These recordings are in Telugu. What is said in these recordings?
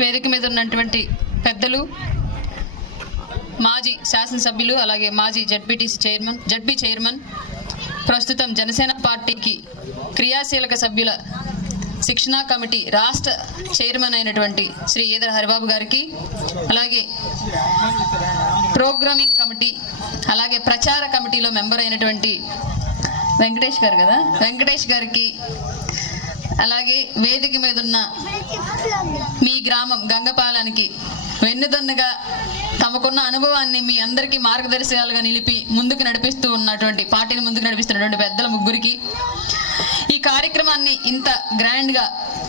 వేదిక మీద ఉన్నటువంటి పెద్దలు, మాజీ శాసనసభ్యులు, అలాగే మాజీ జడ్పీ చైర్మన్, ప్రస్తుతం జనసేన పార్టీకి క్రియాశీలక సభ్యుల శిక్షణా కమిటీ రాష్ట్ర చైర్మన్ అయినటువంటి శ్రీ ఈదర హరిబాబు గారికి, అలాగే ప్రోగ్రామింగ్ కమిటీ, అలాగే ప్రచార కమిటీలో మెంబర్ అయినటువంటి వెంకటేష్ గారికి, అలాగే వేదిక మీద ఉన్న మీ గ్రామం గంగపాలానికి వెన్నుదన్నుగా తమకున్న అనుభవాన్ని మీ అందరికీ మార్గదర్శకాలుగా నిలిపి పార్టీని ముందుకు నడిపిస్తున్నటువంటి పెద్దల ముగ్గురికి, ఈ కార్యక్రమాన్ని ఇంత గ్రాండ్గా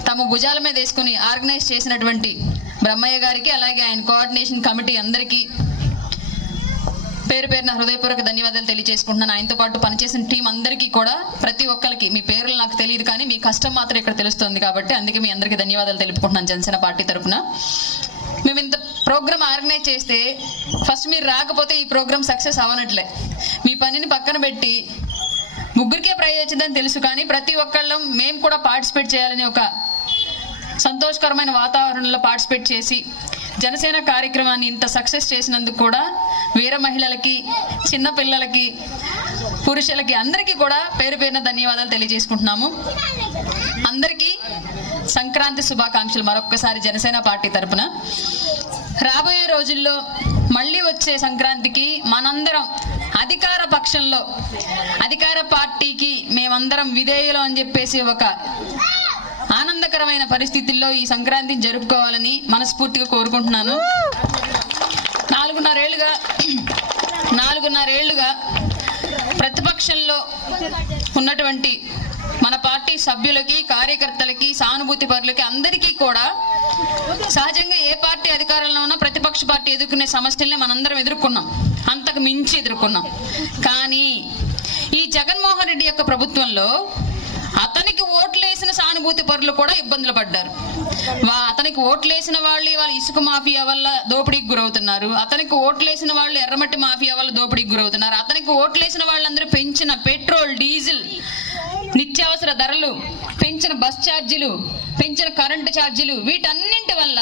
తమ భుజాల మీద వేసుకుని ఆర్గనైజ్ చేసినటువంటి బ్రహ్మయ్య గారికి, అలాగే ఆయన కోఆర్డినేషన్ కమిటీ అందరికీ పేరు పేరున హృదయపూర్వక ధన్యవాదాలు తెలియజేసుకుంటున్నాను. ఆయనతో పాటు పనిచేసిన టీం అందరికీ కూడా, ప్రతి ఒక్కరికి మీ పేర్లు నాకు తెలియదు కానీ మీ కష్టం మాత్రం ఇక్కడ తెలుస్తుంది కాబట్టి అందుకే మీ అందరికీ ధన్యవాదాలు తెలుపుకుంటున్నాను జనసేన పార్టీ తరఫున. మేము ఇంత ప్రోగ్రామ్ ఆర్గనైజ్ చేస్తే ఫస్ట్ మీరు రాకపోతే ఈ ప్రోగ్రామ్ సక్సెస్ అవ్వనట్లే. మీ పనిని పక్కన పెట్టి ముగ్గురికే ప్రైజ్ వచ్చిందని తెలుసు కానీ ప్రతి ఒక్కళ్ళం మేము కూడా పార్టిసిపేట్ చేయాలని ఒక సంతోషకరమైన వాతావరణంలో పార్టిసిపేట్ చేసి జనసేన కార్యక్రమాన్ని ఇంత సక్సెస్ చేసినందుకు కూడా వీర మహిళలకి, చిన్న పిల్లలకి, పురుషులకి అందరికీ కూడా పేరు పేరున ధన్యవాదాలు తెలియజేసుకుంటున్నాము. అందరికీ సంక్రాంతి శుభాకాంక్షలు మరొక్కసారి జనసేన పార్టీ తరపున. రాబోయే రోజుల్లో మళ్ళీ వచ్చే సంక్రాంతికి మనందరం అధికార పక్షంలో, అధికార పార్టీకి మేమందరం విధేయులు అని చెప్పేసి ఒక ఆనందకరమైన పరిస్థితుల్లో ఈ సంక్రాంతిని జరుపుకోవాలని మనస్ఫూర్తిగా కోరుకుంటున్నాను. 4.5 ఏళ్లుగా ప్రతిపక్షంలో ఉన్నటువంటి మన పార్టీ సభ్యులకి, కార్యకర్తలకి, సానుభూతి పరులకి అందరికీ కూడా సహజంగా ఏ పార్టీ అధికారంలో ఉన్నా ప్రతిపక్ష పార్టీ ఎదుర్కొనే సమస్యల్ని మనందరం ఎదుర్కొన్నాం, అంతకు మించి ఎదుర్కొన్నాం. కానీ ఈ జగన్మోహన్ రెడ్డి యొక్క ప్రభుత్వంలో అతనికి ఓట్లేసిన సానుభూతి పరులు కూడా ఇబ్బందులు పడ్డారు. అతనికి ఓట్లేసిన వాళ్ళు వాళ్ళ ఇసుక మాఫియా వల్ల దోపిడీకి గురవుతున్నారు, అతనికి ఓట్లేసిన వాళ్ళు ఎర్రమట్టి మాఫియా వల్ల దోపిడీకి గురవుతున్నారు, అతనికి ఓట్లేసిన వాళ్ళందరూ పెంచిన పెట్రోల్, డీజిల్, నిత్యావసర ధరలు, పెంచిన బస్ ఛార్జీలు, పెంచిన కరెంటు ఛార్జీలు, వీటన్నింటి వల్ల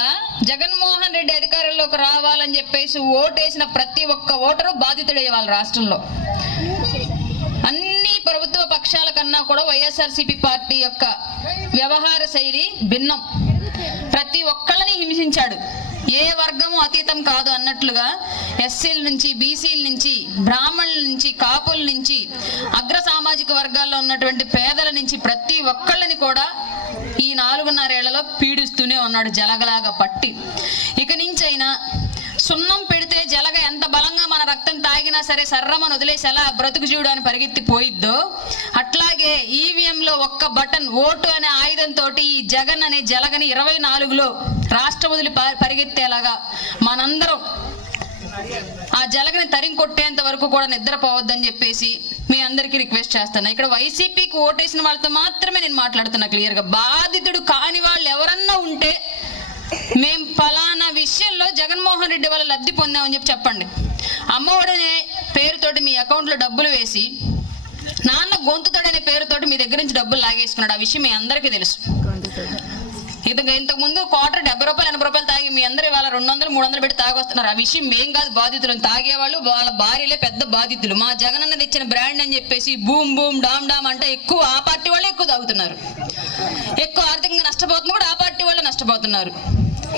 జగన్మోహన్ రెడ్డి అధికారంలోకి రావాలని చెప్పేసి ఓటేసిన ప్రతి ఒక్క ఓటరు బాధితుడయ్యే వాళ్ళ రాష్ట్రంలో. అన్ని ప్రభుత్వ పక్షాల కన్నా కూడా వైఎస్ఆర్సీపీ పార్టీ యొక్క వ్యవహార శైలి భిన్నం. ప్రతి ఒక్కళ్ళని హింసించాడు, ఏ వర్గము అతీతం కాదు అన్నట్లుగా ఎస్సీల నుంచి, బీసీల నుంచి, బ్రాహ్మణుల నుంచి, కాపుల నుంచి, అగ్ర సామాజిక వర్గాల్లో ఉన్నటువంటి పేదల నుంచి ప్రతి ఒక్కళ్ళని కూడా ఈ 4.5 ఏళ్లలో పీడిస్తూనే ఉన్నాడు జలగలాగా పట్టి. ఇక నుంచి అయినా సున్నం పెడితే జలగ ఎంత బలంగా మన రక్తం తాగినా సరే సర్రమని వదిలేసి ఎలా బ్రతుకు జీవుడు అని పరిగెత్తి పోయిద్దో, అట్లాగే ఈవీఎంలో ఒక్క బటన్ ఓటు అనే ఆయుధంతో ఈ జగన్ అనే జలగని 24లో రాష్ట్రం వదిలి పరిగెత్తేలాగా మనందరం ఆ జలగని తరిం కొట్టేంత వరకు కూడా నిద్రపోవద్దని చెప్పేసి మీ అందరికీ రిక్వెస్ట్ చేస్తాను. ఇక్కడ వైసీపీకి ఓటేసిన వాళ్ళతో మాత్రమే నేను మాట్లాడుతున్నా క్లియర్గా. బాధితుడు కాని వాళ్ళు ఎవరన్నా ఉంటే మేం ఫలానా విషయంలో జగన్మోహన్ రెడ్డి వల్ల లబ్ధి పొందామని చెప్పండి. అమ్మఒడనే పేరుతోటి మీ అకౌంట్లో డబ్బులు వేసి నాన్న గొంతుతోడనే పేరుతోటి మీ దగ్గర నుంచి డబ్బులు లాగేసుకున్నాడు. ఆ విషయం మీ అందరికీ తెలుసు. ఇంతకు ముందు క్వార్టర్ 70 రూపాయలు 80 రూపాయలు తాగి మీ అందరూ వాళ్ళ 200 300 పెట్టి తాగొస్తున్నారు. ఆ విషయం మేం కాదు బాధితులు, తాగేవాళ్ళు వాళ్ళ భార్యలే పెద్ద బాధితులు. మా జగన్ అన్న తెచ్చిన బ్రాండ్ అని చెప్పేసి బూమ్ బూమ్ డామ్ డామ్ అంటే ఎక్కువ ఆ పార్టీ వాళ్ళే ఎక్కువ తాగుతున్నారు. ఎక్కువ ఆర్థికంగా నష్టపోతున్నా కూడా ఆ పార్టీ వాళ్ళే నష్టపోతున్నారు.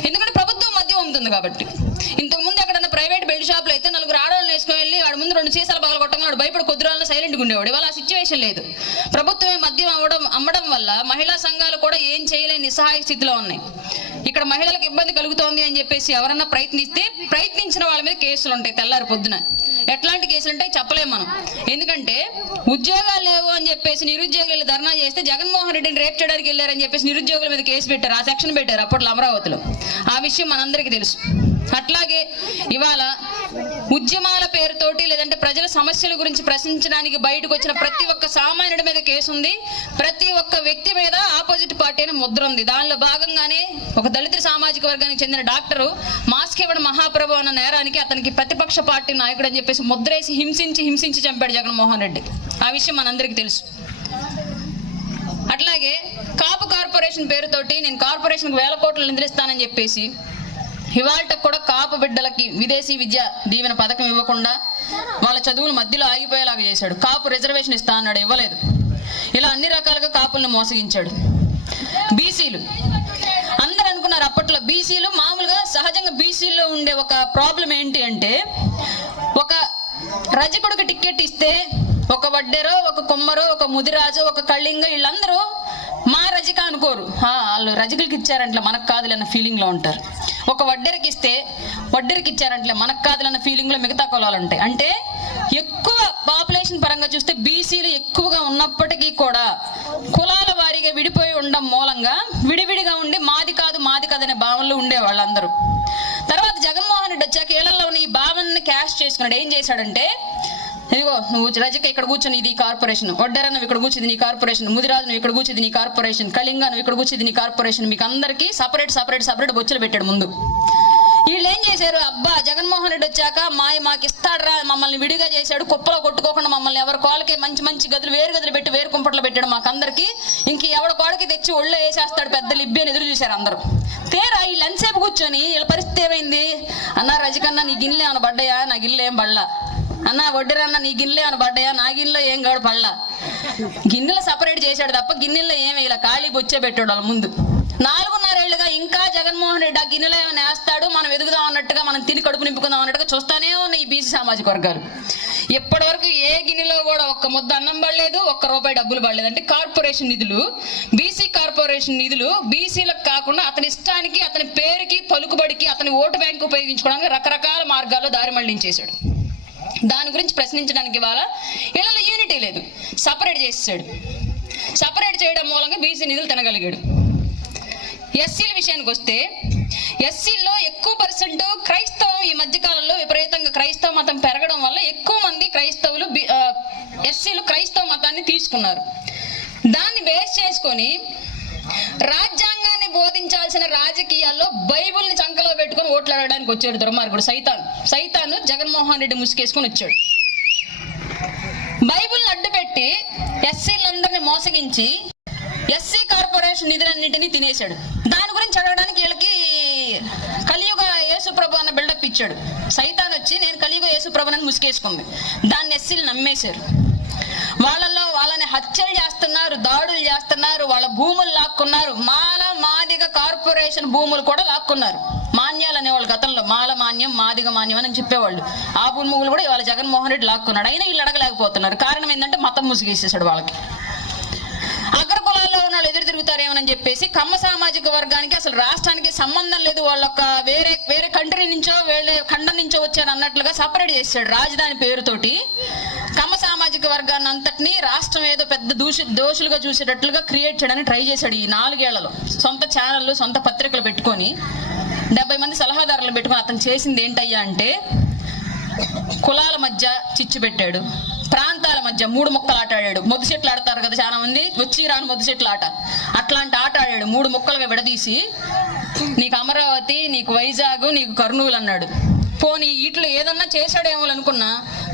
ఎందుకంటే ప్రభుత్వం మద్యం అమ్ముతుంది కాబట్టి. ఇంతకుముందు ఎక్కడన్నా ప్రైవేట్ బెల్ట్ షాపులు అయితే 4 ఆడవాళ్ళని వేసుకొని వెళ్ళి వాడి ముందు 2 సీసాలు పగల కొట్టమన్నాడు, భయపడి కొద్ది రోజుల్లో సైలెంట్గా ఉండేవాడు. ఇవాళ ఆ సిచ్యువేషన్ లేదు. ప్రభుత్వమే మద్యం అమ్మడం వల్ల మహిళా సంఘాలు కూడా ఏం చేయలేని నిస్సహాయ స్థితిలో ఉన్నాయి. ఇక్కడ మహిళలకు ఇబ్బంది కలుగుతోంది అని చెప్పేసి ఎవరన్నా ప్రయత్నించిన వాళ్ళ మీద కేసులు ఉంటాయి. తెల్లారి పొద్దున ఎట్లాంటి కేసులు ఉంటాయి చెప్పలేము మనం. ఎందుకంటే ఉద్యోగాలు లేవు అని చెప్పేసి నిరుద్యోగులు ధర్నా చేస్తే జగన్మోహన్ రెడ్డిని రేప్ చేయడానికి వెళ్ళారని చెప్పేసి నిరుద్యోగుల మీద కేసు పెట్టారు, ఆ సెక్షన్ పెట్టారు అప్పట్లో అమరావతిలో. ఆ విషయం మనందరికీ తెలుసు. అట్లాగే ఇవాళ ఉద్యమాల పేరుతోటి లేదంటే ప్రజల సమస్యల గురించి ప్రశ్నించడానికి బయటకు వచ్చిన ప్రతి ఒక్క సామాన్యుడి మీద కేసు ఉంది, ప్రతి ఒక్క వ్యక్తి మీద ఆపోజిట్ పార్టీ అనే ముద్ర ఉంది. దానిలో భాగంగానే ఒక దళిత సామాజిక వర్గానికి చెందిన డాక్టరు మాస్క్ ఇవ్వడం మహాప్రభు అన్న నేరానికి అతనికి ప్రతిపక్ష పార్టీ నాయకుడు అని చెప్పేసి ముద్రేసి హింసించి చంపాడు జగన్మోహన్ రెడ్డి. ఆ విషయం మనందరికీ తెలుసు. అట్లాగే కాపు కార్పొరేషన్ పేరుతోటి నేను కార్పొరేషన్కి 1000 కోట్లు నిధులిస్తానని చెప్పేసి ఇవాళకు కూడా కాపు బిడ్డలకి విదేశీ విద్య దీవెన పథకం ఇవ్వకుండా వాళ్ళ చదువులు మధ్యలో ఆగిపోయేలాగా చేశాడు. కాపు రిజర్వేషన్ ఇస్తా అన్నాడు, ఇవ్వలేదు. ఇలా అన్ని రకాలుగా కాపులను మోసగించాడు. బీసీలు అందరూ అనుకున్నారు అప్పట్లో బీసీలు మామూలుగా సహజంగా బీసీల్లో ఉండే ఒక ప్రాబ్లం ఏంటి అంటే, ఒక రజకుడికి టికెట్ ఇస్తే ఒక వడ్డెరో, ఒక కొమ్మరో, ఒక ముదిరాజు, ఒక కళింగ వీళ్ళందరూ మా రజక అనుకోరు. వాళ్ళు రజకులకి ఇచ్చారంటే మనకు కాదులన్న ఫీలింగ్ లో ఉంటారు. ఒక వడ్డెరకి ఇస్తే వడ్డెరకి ఇచ్చారంటే మనకు కాదులన్న ఫీలింగ్ లో మిగతా కులాలు ఉంటాయి. అంటే ఎక్కువ పాపులేషన్ పరంగా చూస్తే బీసీలు ఎక్కువగా ఉన్నప్పటికీ కూడా కులాల వారీగా విడిపోయి ఉండడం మూలంగా విడివిడిగా ఉండి మాది కాదు అనే భావనలో ఉండే వాళ్ళందరూ. తర్వాత జగన్మోహన్ రెడ్డి వచ్చాక ఏళ్లలో ఈ భావనని క్యాష్ చేసుకున్నాడు. ఏం చేశాడంటే, ఇదిగో నువ్వు రజక ఇక్కడ కూర్చొని ఇది కార్పొరేషన్, వడ్డెర నువ్వు ఇక్కడ కూర్చుంది నీ కార్పొరేషన్, ముదిరాజు నువ్వు ఇక్కడ కూర్చుంది నీ కార్పొరేషన్, కళింగ నువ్వు ఇక్కడ కూర్చుంది నీ కార్పొరేషన్, మీకు అందరికీ సపరేట్ బొచ్చులు పెట్టాడు ముందు. వీళ్ళు ఏం చేశారు, అబ్బా జగన్మోహన్ రెడ్డి వచ్చాక మాకు ఇస్తాడరా, మమ్మల్ని విడిగా చేశాడు, కుప్పలో కొట్టుకోకుండా మమ్మల్ని ఎవరి కోళ్ళకి మంచి గదులు వేరు గదులు పెట్టి వేరు కుంపట్లో పెట్టాడు మాకందరికి, ఇంక ఎవడ కోడకి తెచ్చి ఒళ్ళో వేసేస్తాడు పెద్ద లిబ్బి అని ఎదురు చూశారు అందరూ. తేరా వీళ్ళు ఎంతసేపు కూర్చొని వీళ్ళ పరిస్థితి ఏమైంది, అన్నా రజకన్నా నీ గిన్నెలు ఏమైనా పడ్డాయా, నా గిన్నెలు ఏం పడలా, అన్న వడ్డెరన్న నీ గిన్నెలు ఏమైనా పడ్డాయా, నా గిన్నెలో ఏం కాడు పడలా. గిన్నెలు సపరేట్ చేశాడు తప్ప గిన్నెల్లో ఏమి ఇలా ఖాళీ బొచ్చే పెట్టాడు వాళ్ళ ముందు. 4.5 ఏళ్లుగా ఇంకా జగన్మోహన్ రెడ్డి ఆ గిన్నెలో ఏమైనా వేస్తాడు, మనం ఎదుగుదాం అన్నట్టుగా, మనం తిని కడుపు నింపుకుందాం అన్నట్టుగా చూస్తానే ఉన్నాయి ఈ బీసీ సామాజిక వర్గాలు. ఇప్పటి వరకు ఏ గిన్నెలో కూడా ఒక్క ముద్ద అన్నం పడలేదు, ₹1 డబ్బులు పడలేదు. అంటే కార్పొరేషన్ నిధులు, బీసీ కార్పొరేషన్ నిధులు బీసీలకు కాకుండా అతని ఇష్టానికి, అతని పేరుకి, పలుకుబడికి, అతని ఓటు బ్యాంకు ఉపయోగించుకోవడానికి రకరకాల మార్గాల్లో దారి మళ్లించేశాడు. దాని గురించి ప్రశ్నించడానికి ఇవాళ వీళ్ళలో యూనిటీ లేదు, సపరేట్ చేసాడు. సపరేట్ చేయడం మూలంగా బీసీ నిధులు తినగలిగాడు. ఎస్సీల విషయానికి వస్తే ఎస్సీల్లో ఎక్కువ పర్సెంట్ క్రైస్తవం ఈ మధ్యకాలంలో విపరీతంగా క్రైస్తవ మతం పెరగడం వల్ల ఎక్కువ మంది క్రైస్తవులు ఎస్సీలు క్రైస్తవ మతాన్ని తీసుకున్నారు. దాన్ని బేస్ చేసుకొని రాజ్యాంగాన్ని బోధించాల్సిన రాజకీయాల్లో బైబుల్ని చంకలో పెట్టుకొని ఓట్లాడడానికి వచ్చాడు దుర్మార్గుడు సైతాను జగన్మోహన్ రెడ్డి ముసుకేసుకొని వచ్చాడు. బైబుల్ని అడ్డుపెట్టి ఎస్సీలందరినీ మోసగించి ఎస్సీ కార్పొరేషన్ నిధులన్నింటినీ తినేశాడు. దాని గురించి అడగడానికి వీళ్ళకి కలియుగ యేసుప్రభు అన్న బిల్డప్ ఇచ్చాడు. సైతాన్ వచ్చి నేను కలియుగ యేసుప్రభుని ముసుకేసుకుంది. దాన్ని ఎస్సీలు నమ్మేశారు. వాళ్ళని హత్యలు చేస్తున్నారు, దాడులు చేస్తున్నారు, వాళ్ళ భూములు లాక్కున్నారు. మాదిగ కార్పొరేషన్ భూములు కూడా లాక్కున్నారు. మాన్యాలు అనేవాళ్ళు గతంలో మాన్యం మాదిగ మాన్యం అని చెప్పేవాళ్ళు. ఆ భూములు కూడా ఇవాళ జగన్మోహన్ రెడ్డి లాక్కున్నాడు. అయినా వీళ్ళు అడగలేకపోతున్నారు. కారణం ఏంటంటే మతం ముసుగేసేసాడు వాళ్ళకి. అగ్ర కులాల్లో ఉన్న వాళ్ళు ఎదురు తిరుగుతారేమోనని చెప్పేసి కమ్మ సామాజిక వర్గానికి అసలు రాష్ట్రానికి సంబంధం లేదు, వాళ్ళొక్క వేరే కంట్రీ నుంచో వేరే ఖండం నుంచో వచ్చారు అన్నట్లుగా సపరేట్ చేశాడు. రాజధాని పేరుతోటి కమ్మ సామాజిక వర్గాన్ని అంతటినీ రాష్ట్రం ఏదో పెద్ద దోషులుగా చూసేటట్లుగా క్రియేట్ చేయడానికి ట్రై చేశాడు. ఈ 4 ఏళ్లలో సొంత ఛానళ్ళు, సొంత పత్రికలు పెట్టుకొని 70 మంది సలహాదారులు పెట్టుకొని అతను చేసింది ఏంటయ్యా అంటే, కులాల మధ్య చిచ్చు పెట్టాడు, ప్రాంతాల మధ్య 3 ముక్కలు ఆట ఆడాడు. మొద్దు చెట్లు ఆడతారు కదా చాలా మంది, వచ్చి రాని మొద్దు చెట్లు ఆట, అట్లాంటి ఆట ఆడాడు. 3 ముక్కలుగా విడదీసి నీకు అమరావతి, నీకు వైజాగ్, నీకు కర్నూలు అన్నాడు. పోనీ ఇట్లు ఏదన్నా చేశాడేమో అనుకున్నా,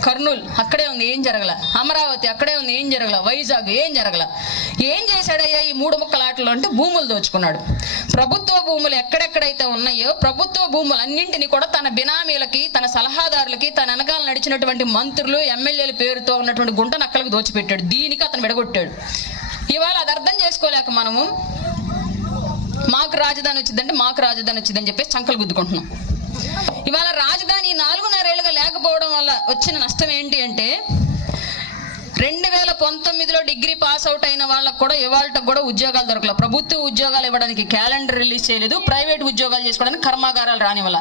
కర్నూలు అక్కడే ఉంది ఏం జరగల, అమరావతి అక్కడే ఉంది ఏం జరగల, వైజాగ్ ఏం జరగల. ఏం చేశాడయ్యా ఈ 3 ముక్కల ఆటలు అంటే భూములు దోచుకున్నాడు. ప్రభుత్వ భూములు ఎక్కడెక్కడైతే ఉన్నాయో ప్రభుత్వ భూములు అన్నింటినీ కూడా తన బినామీలకి, తన సలహాదారులకి, తన వెనకాల నడిచినటువంటి మంత్రులు, ఎమ్మెల్యేల పేరుతో ఉన్నటువంటి గుంట నక్కలకు దోచిపెట్టాడు. దీనికి అతను విడగొట్టాడు. ఇవాళ అది అర్థం చేసుకోలేక మనము మాకు రాజధాని వచ్చిందని చెప్పేసి చంకలు గుద్దుకుంటున్నాం. ఇవాళ రాజధాని 4.5 ఏళ్ళుగా లేకపోవడం వల్ల వచ్చిన నష్టం ఏంటి అంటే, 2019లో డిగ్రీ పాస్ అవుట్ అయిన వాళ్ళకు కూడా ఇవాళకు కూడా ఉద్యోగాలు దొరకలేదు. ప్రభుత్వ ఉద్యోగాలు ఇవ్వడానికి క్యాలెండర్ రిలీజ్ చేయలేదు. ప్రైవేట్ ఉద్యోగాలు చేసుకోవడానికి కర్మాగారాలు రాని వల్ల.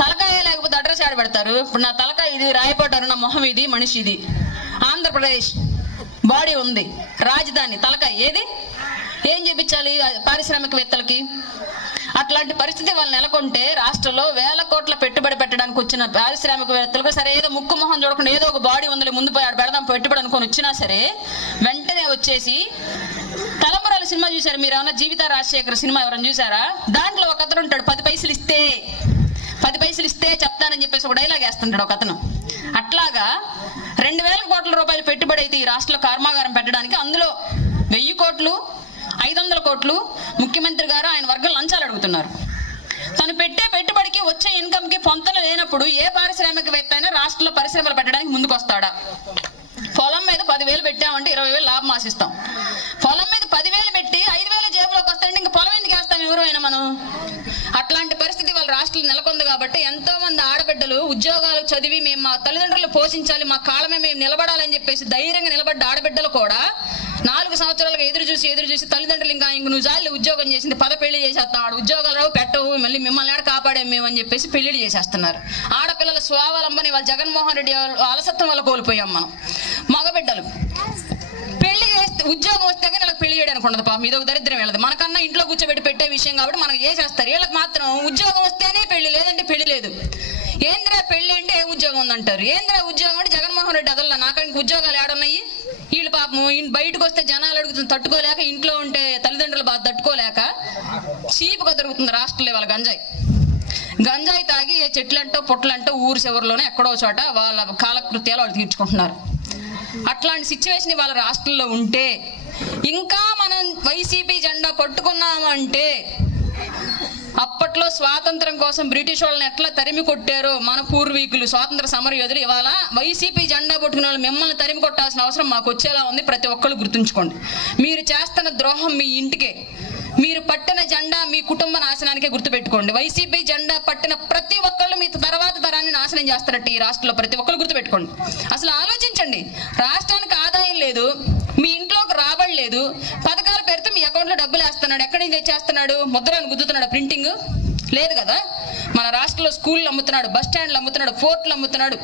తలకాయ లేకపోతే అడ్రస్ ఆడ పెడతారు. ఇప్పుడు నా తలకాయ ఇది రాయపడ్డారు, నా మొహం ఇది, మనిషి ఇది. ఆంధ్రప్రదేశ్ బాడీ ఉంది, రాజధాని తలకాయ ఏది, ఏం చూపించాలి పారిశ్రామికవేత్తలకి? అట్లాంటి పరిస్థితి వాళ్ళు నెలకొంటే రాష్ట్రంలో 1000 కోట్ల పెట్టుబడి పెట్టడానికి వచ్చిన పారిశ్రామికవేత్తలకు సరే ఏదో ముక్కు మొహం చూడకుండా ఏదో ఒక బాడీ ఉందిలే ముందు పోయి ఆడ పెడదాం పెట్టుబడి అనుకొని వచ్చినా సరే వెంటనే వచ్చేసి తలంబరాల సినిమా చూసారు మీరు? ఏమన్నా జీవిత రాజశేఖర్ సినిమా ఎవరైనా చూసారా? దాంట్లో ఒక అతను ఉంటాడు, 10 పైసలు ఇస్తే చెప్తానని చెప్పేసి ఒక డైలాగ్ వేస్తుంటాడు ఒక అతను. అట్లాగా 2000 కోట్ల రూపాయలు పెట్టుబడి అయితే ఈ రాష్ట్రంలో కర్మాగారం పెట్టడానికి, అందులో 1000 కోట్లు 500 కోట్లు ముఖ్యమంత్రి గారు ఆయన వర్గం లంచాలు అడుగుతున్నారు. తను పెట్టే పెట్టుబడికి వచ్చే ఇన్కమ్ కి పొంతన లేనప్పుడు ఏ పారిశ్రామికవేత్త అయినా రాష్ట్రంలో పరిశ్రమలు పెట్టడానికి ముందుకు వస్తాడా? పొలం మీద 10,000 పెట్టామంటే 20,000 లాభం ఆశిస్తాం. పొలం మీద 10,000 పెట్టి 5,000 జేబులోకి వస్తాయంటే ఇంకా పొలం ఎందుకు వేస్తాం ఎవరైనా మనం? అట్లాంటి పరిస్థితి వాళ్ళ రాష్ట్రంలో నెలకొంది. కాబట్టి ఎంతో మంది ఆడబిడ్డలు ఉద్యోగాలు చదివి మేము మా తల్లిదండ్రులు పోషించాలి, మా కాళ్ళమే మేము నిలబడాలని చెప్పేసి ధైర్యంగా నిలబడ్డ ఆడబిడ్డలు కూడా 4 సంవత్సరాలుగా ఎదురు చూసి తల్లిదండ్రులు ఇంకా నువ్వు జాలి ఉద్యోగం చేసింది పద పెళ్లి చేసేస్తాం, ఆడ ఉద్యోగాలు రావు పెట్టవు, మళ్ళీ మిమ్మల్ని ఆడ కాపాడాం మేము అని చెప్పేసి పెళ్లిళ్ళు చేసేస్తున్నారు. ఆడపిల్లల స్వావలంబని వాళ్ళ జగన్మోహన్ రెడ్డి అలసత్వం వల్ల కోల్పోయాం మనం. మగబిడ్డలు పెళ్లి చేస్తే ఉద్యోగం వస్తే కానీ వాళ్ళకి పెళ్లి చేయడానికి ఉండదు. పాపం ఇదొక దరిద్రం వెళ్ళదు. మనకన్నా ఇంట్లో కూర్చోబెట్టి పెట్టే విషయం కాబట్టి మనం చేసేస్తారు. వీళ్ళకి మాత్రం ఉద్యోగం వస్తేనే పెళ్లి, లేదంటే పెళ్లి లేదు. ఏంద్రా పెళ్లి అంటే ఏ ఉద్యోగం ఉందంటారు. ఏంద్రా ఉద్యోగం అంటే జగన్మోహన్ రెడ్డి అదల్లా నాకు ఇంక ఉద్యోగాలు ఏడున్నాయి. వీళ్ళు పాపం బయటకు వస్తే జనాలు అడుగుతుంది తట్టుకోలేక, ఇంట్లో ఉంటే తల్లిదండ్రులు బాధ తట్టుకోలేక చీపుగా దొరుకుతుంది రాష్ట్రంలో వాళ్ళ గంజాయి తాగి ఏ చెట్లంటో పొట్లంటో ఊరు చివరిలోనే ఎక్కడో చోట వాళ్ళ కాలకృత్యాలు వాళ్ళు తీర్చుకుంటున్నారు. అట్లాంటి సిచ్యువేషన్ వాళ్ళ రాష్ట్రంలో ఉంటే ఇంకా మనం వైసీపీ జెండా పట్టుకున్నామంటే అప్పట్లో స్వాతంత్రం కోసం బ్రిటిష్ వాళ్ళని ఎట్లా తరిమి కొట్టారో మన పూర్వీకులు స్వాతంత్ర సమర యోధులు, ఇవాళ వైసీపీ జెండా పట్టుకునే వాళ్ళు మిమ్మల్ని తరిమి కొట్టాల్సిన అవసరం మాకు వచ్చేలా ఉంది. ప్రతి ఒక్కళ్ళు గుర్తుంచుకోండి. మీరు చేస్తున్న ద్రోహం మీ ఇంటికే, మీరు పట్టిన జెండా మీ కుటుంబ నాశనానికే గుర్తుపెట్టుకోండి. వైసీపీ జెండా పట్టిన ప్రతి ఒక్కళ్ళు మీ తర్వాత తరాన్ని నాశనం చేస్తారట ఈ రాష్ట్రంలో. ప్రతి ఒక్కళ్ళు గుర్తుపెట్టుకోండి. అసలు ఆలోచించండి. రాష్ట్రానికి ఆదాయం లేదు, మీ ఇంట్లోకి రాబడి లేదు, పథకాలు పెడితే మీ అకౌంట్లో డబ్బులు వేస్తున్నాడు. ఎక్కడి నుంచి తెచ్చేస్తున్నాడు? ముద్రను గుద్దుతున్నాడు, ప్రింటింగ్ లేదు కదా. మన రాష్ట్రంలో స్కూళ్ళు అమ్ముతున్నాడు, బస్ స్టాండ్లు అమ్ముతున్నాడు, పోర్టులు అమ్ముతున్నాడు,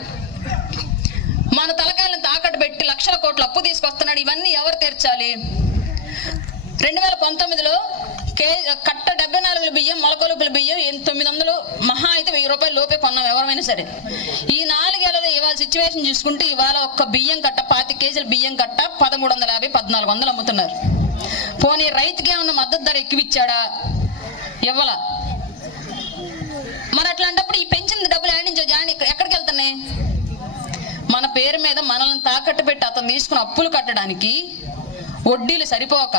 మన తలకాయలను తాకట్టు పెట్టి లక్షల కోట్ల అప్పు తీసుకొస్తున్నాడు. ఇవన్నీ ఎవరు తీర్చాలి? 2019లో కట్ట 74 బియ్యం, మొలకొలుపుల బియ్యం 900 మహా అయితే 1000 రూపాయలు లోపే కొన్నాం ఎవరైనా సరే. ఈ 4 ఏళ్ళలో ఇవాళ సిచ్యువేషన్ చూసుకుంటే ఇవాళ ఒక్క బియ్యం కట్ట 25 కేజీల బియ్యం కట్ట 1350 1400 అమ్ముతున్నారు. పోనీ రైతుకి ఏమన్నా మద్దతు ధర ఎక్కువిచ్చాడా? ఇవ్వాల. మరి అట్లాంటప్పుడు ఈ పెంచిన డబ్బులు ఎక్కడికి వెళ్తున్నాయి? మన పేరు మీద మనల్ని తాకట్టు పెట్టి అతను తీసుకున్న అప్పులు కట్టడానికి వడ్డీలు సరిపోక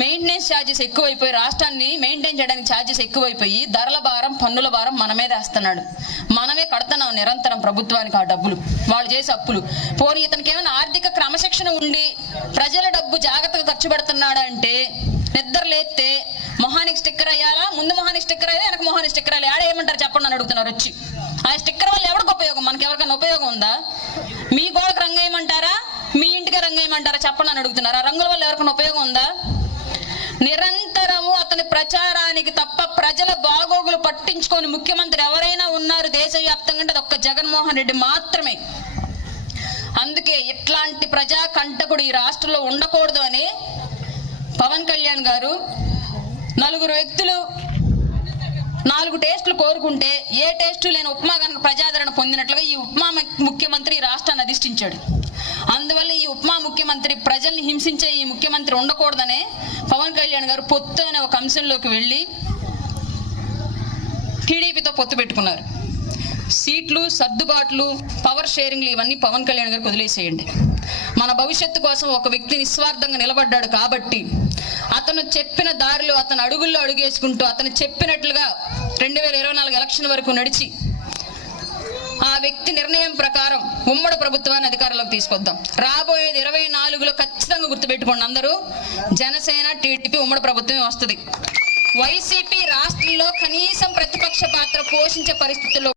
మెయింటెనెన్స్ ఛార్జెస్ ఎక్కువైపోయి, రాష్ట్రాన్ని మెయింటైన్ చేయడానికి ఛార్జెస్ ఎక్కువైపోయి ధరల భారం పన్నుల భారం మన మీద వేస్తున్నాడు. మనమే కడుతున్నాం నిరంతరం ప్రభుత్వానికి ఆ డబ్బులు, వాళ్ళు చేసే అప్పులు. పోనీ ఇతనికి ఏమైనా ఆర్థిక క్రమశిక్షణ ఉండి ప్రజల డబ్బు జాగ్రత్తగా ఖర్చు పెడుతున్నాడా అంటే నిద్ర లేస్తే మొహానికి స్టిక్కర్ అయ్యాలా, ముందు మొహానికి స్టిక్కర్ అయ్యా, వెనక మొహానికి స్టిక్కర్ అయ్యాలి, ఆడ ఏమంటారు చెప్పండి అని అడుగుతున్నారు వచ్చి. ఆ స్టిక్కర్ వల్ల ఎవరికి ఉపయోగం? మనకి ఎవరికైనా ఉపయోగం ఉందా? మీ గోడకు రంగు వేయమంటారా, మీ ఇంటికి రంగు వేయమంటారా చెప్పండి అని అడుగుతున్నారు. ఆ రంగుల వల్ల ఎవరికైనా ఉపయోగం ఉందా? నిరంతరము అతని ప్రచారానికి తప్ప ప్రజల బాగోగులు పట్టించుకొని ముఖ్యమంత్రి ఎవరైనా ఉన్నారు దేశవ్యాప్తంగా అంటే ఒక్క జగన్మోహన్ రెడ్డి మాత్రమే. అందుకే ఇట్లాంటి ప్రజా కంటకుడు ఈ రాష్ట్రంలో ఉండకూడదు అని పవన్ కళ్యాణ్ గారు 4 వ్యక్తులు 4 టేస్టులు కోరుకుంటే ఏ టేస్టు లేని ఉప్మా కనుక ప్రజాదరణ పొందినట్లుగా ఈ ఉప్మా ముఖ్యమంత్రి ఈ రాష్ట్రాన్ని అధిష్ఠించాడు. అందువల్ల ఈ ఉప్మా ముఖ్యమంత్రి, ప్రజల్ని హింసించే ఈ ముఖ్యమంత్రి ఉండకూడదనే పవన్ కళ్యాణ్ గారు పొత్తు అనే ఒక అంశంలోకి వెళ్ళి టీడీపీతో పొత్తు పెట్టుకున్నారు. సీట్లు, సర్దుబాట్లు, పవర్ షేరింగ్లు ఇవన్నీ పవన్ కళ్యాణ్ గారికి వదిలేసేయండి. మన భవిష్యత్తు కోసం ఒక వ్యక్తి నిస్వార్థంగా నిలబడ్డాడు కాబట్టి అతను చెప్పిన దారిలో, అతను అడుగుల్లో అడుగేసుకుంటూ అతను చెప్పినట్లుగా 2024 ఎలక్షన్ వరకు నడిచి ఆ వ్యక్తి నిర్ణయం ప్రకారం ఉమ్మడి ప్రభుత్వాన్ని అధికారంలోకి తీసుకొద్దాం. రాబోయేది 24లో ఖచ్చితంగా గుర్తుపెట్టుకోండి అందరూ, జనసేన టీడీపీ ఉమ్మడి ప్రభుత్వమే వస్తుంది. వైసీపీ రాష్ట్రంలో కనీసం ప్రతిపక్ష పాత్ర పోషించే పరిస్థితుల్లో